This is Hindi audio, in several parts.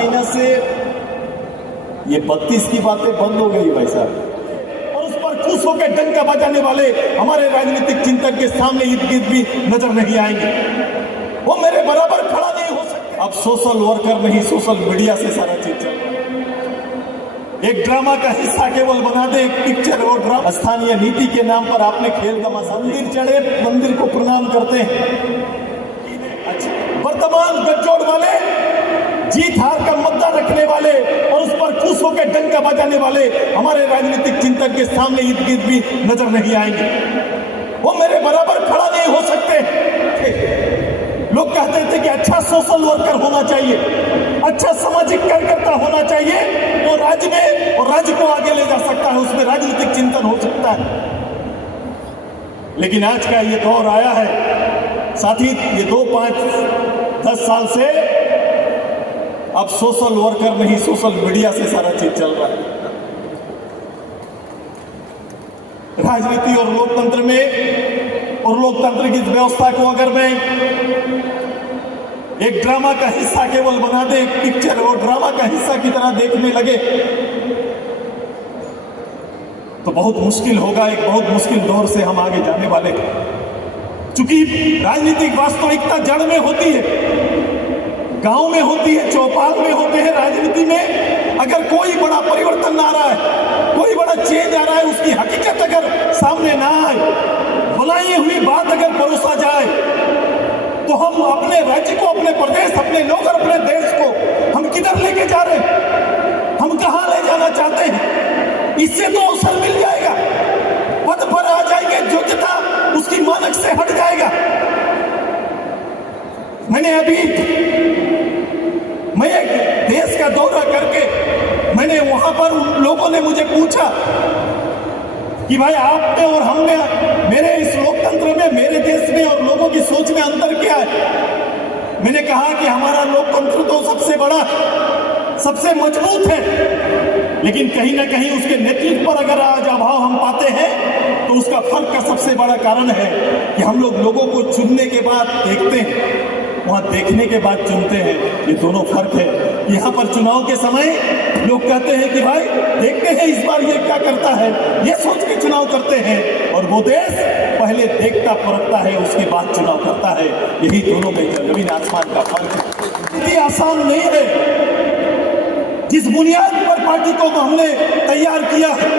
महीना से ये 32 की बातें बंद हो गई भाई साहब, और उस पर खुश होकर डंका बजाने वाले हमारे राजनीतिक चिंतक के सामने इर्द गिर्द भी नजर नहीं आएंगे। वो मेरे बराबर खड़ा नहीं हो सकते। अब सोशल वर्कर नहीं, सोशल मीडिया से सारा चीज चल रहा है। एक ड्रामा का हिस्सा केवल बना दे, एक पिक्चर और ड्रामा। स्थानीय नीति के नाम पर आपने खेल तमाशा। मंदिर चढ़े, मंदिर को प्रणाम करते हैं। अच्छा, वर्तमान गठजोड़ वाले, जीत हार का मुद्दा रखने वाले और उस पर खुश होकर डंका बजाने वाले हमारे राजनीतिक चिंतक के सामने इर्द गिर्द भी नजर नहीं आएंगे। वो मेरे बराबर खड़ा नहीं हो सकते। लोग कहते थे कि अच्छा सोशल वर्कर होना चाहिए, अच्छा सामाजिक कार्यकर्ता होना चाहिए, तो राज्य में और राज्य को आगे ले जा सकता है, उसमें राजनीतिक चिंतन हो सकता है। लेकिन आज का ये दौर आया है, साथ ही ये 2, 5, 10 साल से अब सोशल वर्कर नहीं, सोशल मीडिया से सारा चीज चल रहा है। राजनीति और लोकतंत्र में और लोकतंत्र की व्यवस्था को अगर मैं एक ड्रामा का हिस्सा केवल बना दे, एक पिक्चर और ड्रामा का हिस्सा की तरह देखने लगे तो बहुत मुश्किल होगा। एक बहुत मुश्किल दौर से हम आगे जाने वाले, क्योंकि राजनीतिक वास्तविकता जड़ में होती है, गांव में होती है, चौपाल में होते हैं। राजनीति में अगर कोई बड़ा परिवर्तन आ रहा है, कोई बड़ा चेंज आ रहा है, उसकी हकीकत अगर सामने ना आए, बनाई हुई बात अगर परोसा जाए, तो हम अपने राज्य को, अपने प्रदेश, अपने लोग और अपने देश को हम किधर लेके जा रहे हैं, हम कहां ले जाना चाहते हैं, इससे तो अवसर मिल जाएगा, पद पर आ जाएंगे, योग्यता उसकी मानक से हट जाएगा। मैं एक देश का दौरा करके मैंने वहां पर लोगों ने मुझे पूछा कि भाई आप में और हम में, मेरे इस लोकतंत्र में, मेरे देश में और लोगों की सोच में अंतर क्या है। मैंने कहा कि हमारा लोकतंत्र तो सबसे बड़ा, सबसे मजबूत है, लेकिन कहीं ना कहीं उसके नेतृत्व पर अगर आज अभाव हम पाते हैं तो उसका फर्क का सबसे बड़ा कारण है कि हम लोगों को चुनने के बाद देखते हैं, वहां देखने के बाद चुनते हैं। ये दोनों फर्क है। यहाँ पर चुनाव के समय लोग कहते हैं कि भाई देखते हैं इस बार ये क्या करता है, ये सोच के चुनाव करते हैं, और वो देश पहले देखता परखता है, उसके बाद चुनाव करता है। यही दोनों में जमीन आसमान का फर्क है। इतनी आसान नहीं है। जिस बुनियाद पर पार्टी को हमने तैयार किया है,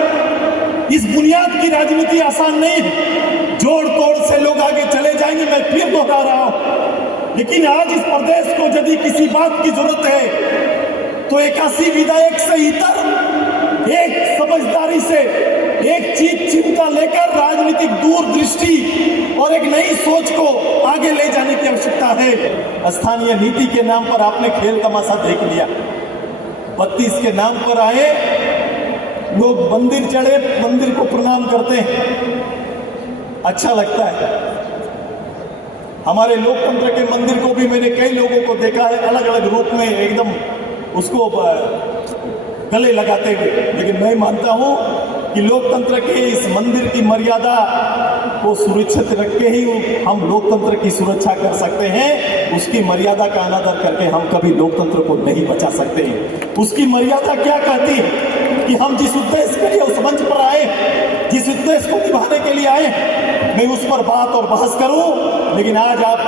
इस बुनियाद की राजनीति आसान नहीं है। जोड़ तोड़ से लोग आगे चले जाएंगे, मैं फिर दोहरा रहा हूं। लेकिन आज इस प्रदेश को यदि किसी बात की जरूरत है तो 81 विधायक से इतर एक समझदारी से, एक चीज चिंता लेकर राजनीतिक दूरदृष्टि और एक नई सोच को आगे ले जाने की आवश्यकता है। स्थानीय नीति के नाम पर आपने खेल तमाशा देख लिया। 32 के नाम पर आए लोग, मंदिर चढ़े, मंदिर को प्रणाम करते हैं, अच्छा लगता है। हमारे लोकतंत्र के मंदिर को भी मैंने कई लोगों को देखा है अलग अलग रूप में, एकदम उसको गले लगाते हुए। लेकिन मैं मानता हूं कि लोकतंत्र के इस मंदिर की मर्यादा को सुरक्षित रख के ही हम लोकतंत्र की सुरक्षा कर सकते हैं। उसकी मर्यादा का अनादर करके हम कभी लोकतंत्र को नहीं बचा सकते हैं। उसकी मर्यादा क्या कहती है कि हम जिस उद्देश्य के लिए उस मंच पर आए, जिस उद्देश्य को निभाने के लिए आए, मैं उस पर बात और बहस करूं। लेकिन आज आप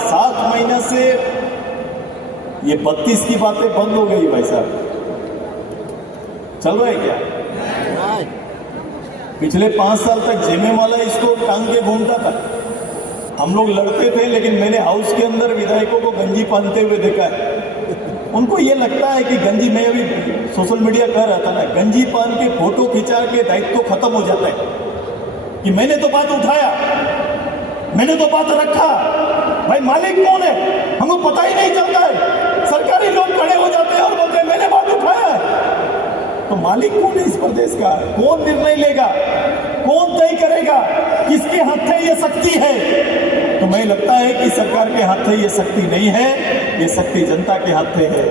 7 महीना से ये 32 की बातें बंद हो गई भाई साहब। चल रहा है क्या? पिछले 5 साल तक जेमे वाला इसको टांग के घूमता था। हम लोग लड़ते थे, लेकिन मैंने हाउस के अंदर विधायकों को गंजी पहनते हुए देखा है। उनको ये लगता है कि गंजी, मैं अभी सोशल मीडिया कह रहा था ना, गंजी पहन के फोटो खिंचा के दायित्व तो खत्म हो जाता है कि मैंने तो बात उठाया, मैंने तो बात रखा। भाई मालिक कौन है हमको पता ही नहीं चलता है। सरकारी लोग खड़े हो जाते हैं और बोलते हैं मैंने बात उठाया है। तो मालिक कौन है इस प्रदेश का? कौन निर्णय लेगा? कौन तय करेगा? किसके हाथ में ये शक्ति है? तो मैं लगता है कि सरकार के हाथ में ये शक्ति नहीं है, ये शक्ति जनता के हाथ में है।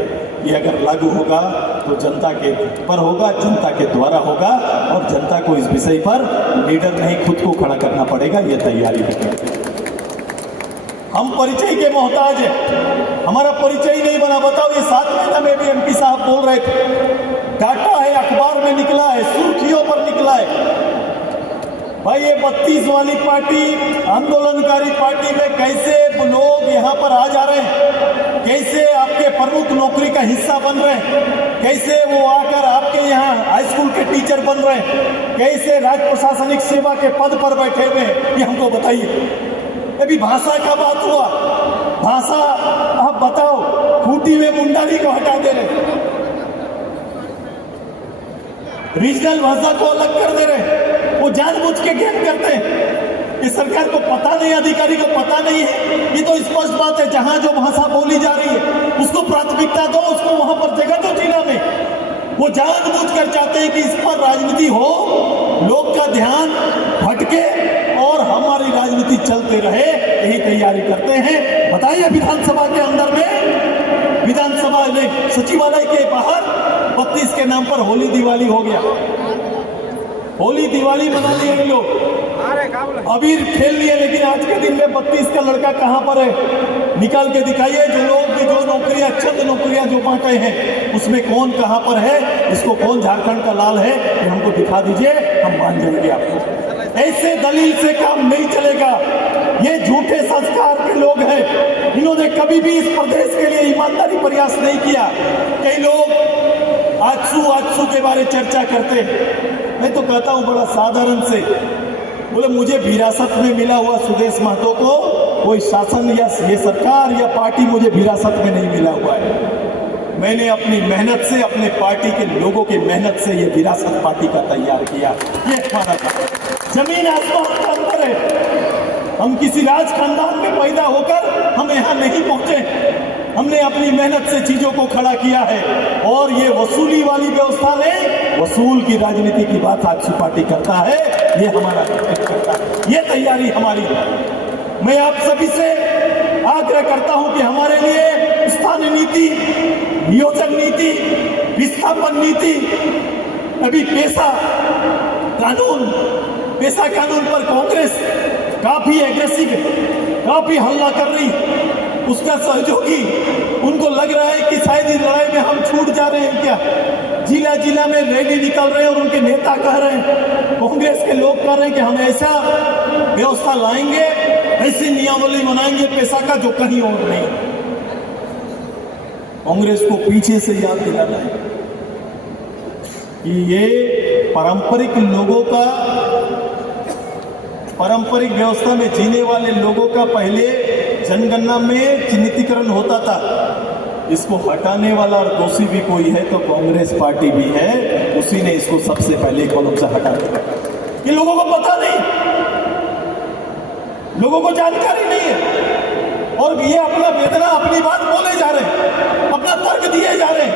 ये अगर लागू होगा तो जनता के पर होगा, जनता के द्वारा होगा, और जनता को इस विषय पर लीडर नहीं खुद को खड़ा करना पड़ेगा। ये तैयारी है। हम परिचय के मोहताज हैं, हमारा परिचय नहीं बना। बताओ ये 7 महीना में भी एमपी बोल रहे थे, डाटा है, अखबार में निकला है, सुर्खियों पर निकला है। भाई ये 32 वाली पार्टी, आंदोलनकारी पार्टी में कैसे लोग यहाँ पर आ जा रहे हैं, कैसे आपके प्रमुख नौकरी का हिस्सा बन रहे हैं, कैसे वो आकर आपके यहाँ हाई स्कूल के टीचर बन रहे हैं, कैसे राज प्रशासनिक सेवा के पद पर बैठे हुए हैं, ये हमको बताइए। अभी भाषा का बात हुआ, भाषा आप बताओ, खूंटी में मुंडारी को हटा दे रहे, रीजनल भाषा को अलग कर दे रहे, वो जानबूझ के गेम करते हैं। इस सरकार को पता नहीं, अधिकारी को पता नहीं है। ये तो स्पष्ट बात है, जहां जो भाषा बोली जा रही है उसको प्राथमिकता दो, उसको वहां पर जगह दो जिला में। वो जानबूझ कर चाहते हैं कि इस पर राजनीति हो, लोग का ध्यान भटके और हमारी राजनीति चलते रहे, यही तैयारी करते हैं। बताइए, विधानसभा के अंदर में, विधानसभा में सचिवालय के बाहर 32 के नाम पर होली दिवाली हो गया, होली दिवाली मना लिए इन लोग, अबीर खेल लिए, लेकिन आज के दिन में 32 का लड़का कहां पर है? निकाल के दिखाइए। जो लोग की जो नौकरियां, चंद नौकरियां जो बांटे हैं, उसमें कौन कहां पर है, इसको कौन झारखंड का लाल है, ये हमको दिखा दीजिए, हम मान जाएंगे आपको। ऐसे दलील से काम नहीं चलेगा। ये झूठे संस्कार के लोग हैं, इन्होंने कभी भी इस प्रदेश के लिए ईमानदारी प्रयास नहीं किया। कई लोग आजसू के बारे चर्चा करते हैं, मैं तो कहता हूं बड़ा साधारण से, बोले मुझे विरासत में मिला हुआ सुदेश महतो को कोई शासन या ये सरकार या पार्टी मुझे विरासत में नहीं मिला हुआ है। मैंने अपनी मेहनत से, अपने पार्टी के लोगों की मेहनत से ये विरासत पार्टी का तैयार किया। ये हमारा जमीन आसमान का अंतर है। हम किसी राज खानदान में पैदा होकर हम यहाँ नहीं पहुंचे, हमने अपनी मेहनत से चीजों को खड़ा किया है। और ये वसूली वाली व्यवस्था ने, वसूल की राजनीति की बात आजसू पार्टी करता है, ये हमारा करता है, ये तैयारी हमारी। मैं आप सभी से आग्रह करता हूं कि हमारे लिए स्थानीय नीति, नियोजन नीति, विस्थापन नीति, अभी पेशा कानून पर कांग्रेस काफी एग्रेसिव है, काफी हल्ला कर रही, उसका सहयोगी उनको लग रहा है कि शायद इस लड़ाई में हम छूट जा रहे हैं क्या। जिला जिला में रैली निकल रहे हैं और उनके नेता कह रहे हैं, कांग्रेस के लोग कह रहे हैं कि हम ऐसा व्यवस्था लाएंगे, ऐसी नियमावली बनाएंगे पैसा का जो कहीं और नहीं। कांग्रेस को पीछे से याद दिलाना है कि ये पारंपरिक लोगों का, पारंपरिक व्यवस्था में जीने वाले लोगों का पहले जनगणना में चिन्हितीकरण होता था। इसको हटाने वाला और दोषी भी कोई है तो कांग्रेस पार्टी भी है, उसी ने इसको सबसे पहले कॉलम से हटा दिया। ये लोगों को पता नहीं, लोगों को जानकारी नहीं है, और ये अपना वेदना, अपनी बात बोले जा रहे हैं, अपना तर्क दिए जा रहे हैं,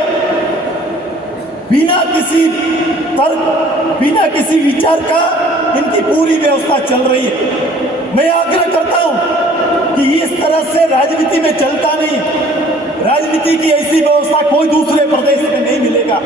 बिना किसी तर्क, बिना किसी विचार का इनकी पूरी व्यवस्था चल रही है। मैं आग्रह करता हूं कि इस तरह से राजनीति में चलता नहीं, राजनीति की ऐसी व्यवस्था कोई दूसरे प्रदेश में नहीं मिलेगा।